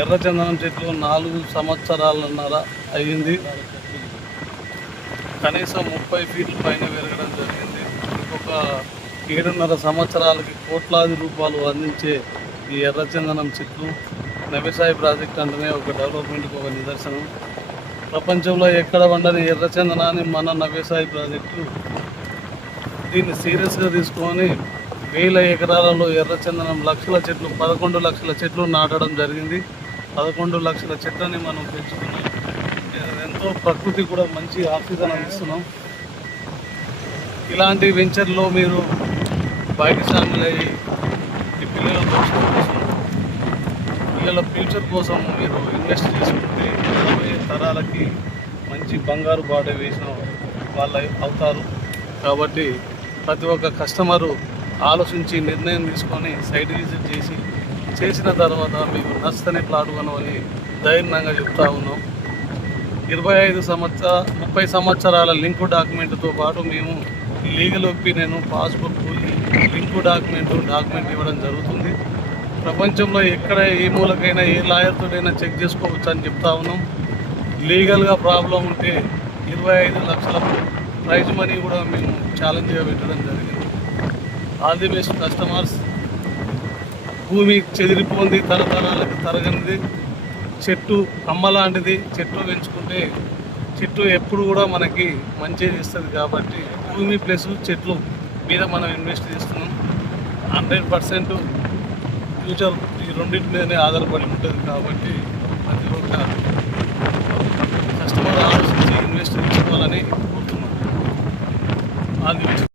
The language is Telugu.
ఎర్రచందనం చెట్లు 4 సంవత్సరాలన్నర అయ్యింది. కనీసం 30 ఫీట్ల పైన పెరగడం జరిగింది. ఇంకొక 7.5 సంవత్సరాలకి కోట్లాది రూపాయలు అందించే ఈ ఎర్రచందనం చెట్లు నవ్యసాయి ప్రాజెక్ట్ అంటేనే ఒక డెవలప్మెంట్కి ఒక నిదర్శనం. ప్రపంచంలో ఎక్కడ వండని ఎర్రచందనాన్ని మన నవ్యసాయి ప్రాజెక్టు దీన్ని సీరియస్గా తీసుకొని 1000 ఎకరాలలో ఎర్రచందనం లక్షల చెట్లు 11 లక్షల చెట్లు నాటడం జరిగింది. 11 లక్షల చెట్లని మనం పెంచుతున్నాం. ఎంతో ప్రకృతి కూడా మంచి ఆక్సిజన్ అందిస్తున్నాం. ఇలాంటి వెంచర్లో మీరు భాగస్వాములయ్యి ఈ పిల్లల భవిష్యత్తు కోసం, పిల్లల ఫ్యూచర్ కోసం మీరు ఇన్వెస్ట్ చేసుకుంటే రాబోయే తరాలకి మంచి బంగారు బాట వేసిన వాళ్ళు అవుతారు. కాబట్టి ప్రతి ఒక్క కస్టమరు ఆలోచించి నిర్ణయం తీసుకొని సైట్ విజిట్ చేసిన తర్వాత మీకు నచ్చని ప్లాట్ కొనవని ధైర్యంగా చెప్తా ఉన్నాం. 30 సంవత్సరాల లింకు డాక్యుమెంట్తో పాటు మేము legal opinion, passbook, link document ఇవ్వడం జరుగుతుంది. ప్రపంచంలో ఎక్కడ ఏ మూలకైనా ఏ లాయర్తోనైనా చెక్ చేసుకోవచ్చు అని చెప్తా ఉన్నాం. లీగల్గా ప్రాబ్లం ఉంటే 25 లక్షల ప్రైజ్ మనీ కూడా మేము ఛాలెంజ్గా పెట్టడం జరిగింది. All the best customers. భూమి చెదిరిపోయింది, తరతరాలకు తరగనిది, చెట్టు అమ్మ లాంటిది. చెట్టు పెంచుకుంటే చెట్టు ఎప్పుడు కూడా మనకి మంచి చేస్తుంది. కాబట్టి భూమి ప్లస్ చెట్లు మీద మనం ఇన్వెస్ట్ చేస్తున్నాం. 100% ఫ్యూచర్ ఈ రెండింటి మీదనే ఆధారపడి ఉంటుంది. కాబట్టి ప్రతి ఒక్క కస్టమర్ ఆలోచించి ఇన్వెస్ట్ చేసుకోవాలని కోరుతున్నాం. All the best.